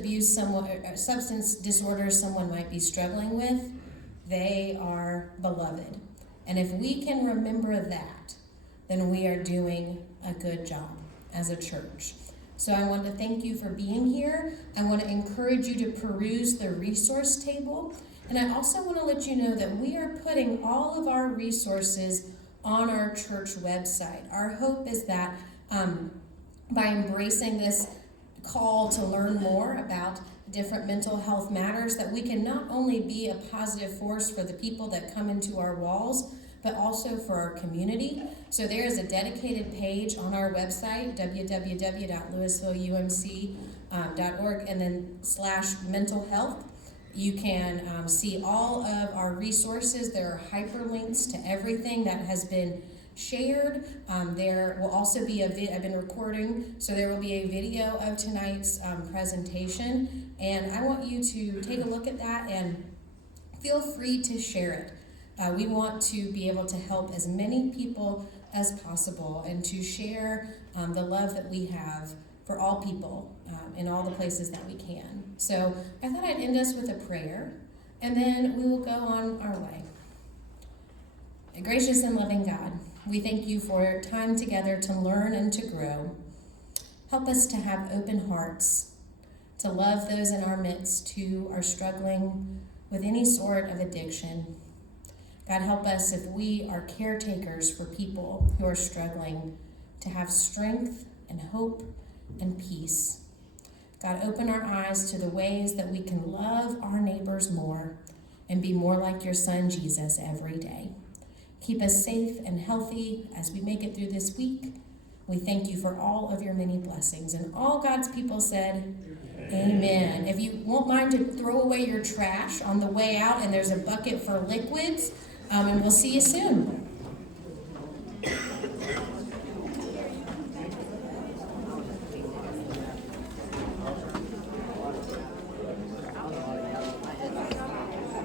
disorders someone might be struggling with, they are beloved. And if we can remember that, then we are doing a good job as a church. So I want to thank you for being here. I want to encourage you to peruse the resource table. And I also want to let you know that we are putting all of our resources on our church website. Our hope is that by embracing this call to learn more about different mental health matters, that we can not only be a positive force for the people that come into our walls, but also for our community. So there is a dedicated page on our website, www.louisvilleumc.org, and then /mental health. You can see all of our resources. There are hyperlinks to everything that has been shared. There will also be I've been recording, so there will be a video of tonight's presentation. And I want you to take a look at that and feel free to share it. We want to be able to help as many people as possible and to share the love that we have for all people in all the places that we can. So I thought I'd end us with a prayer, and then we will go on our way. Gracious and loving God, we thank you for time together to learn and to grow. Help us to have open hearts, to love those in our midst who are struggling with any sort of addiction. God, help us, if we are caretakers for people who are struggling, to have strength and hope and peace. God, open our eyes to the ways that we can love our neighbors more and be more like your son, Jesus, every day. Keep us safe and healthy as we make it through this week. We thank you for all of your many blessings. And all God's people said, amen. If you won't mind to throw away your trash on the way out, and there's a bucket for liquids, and we'll see you soon.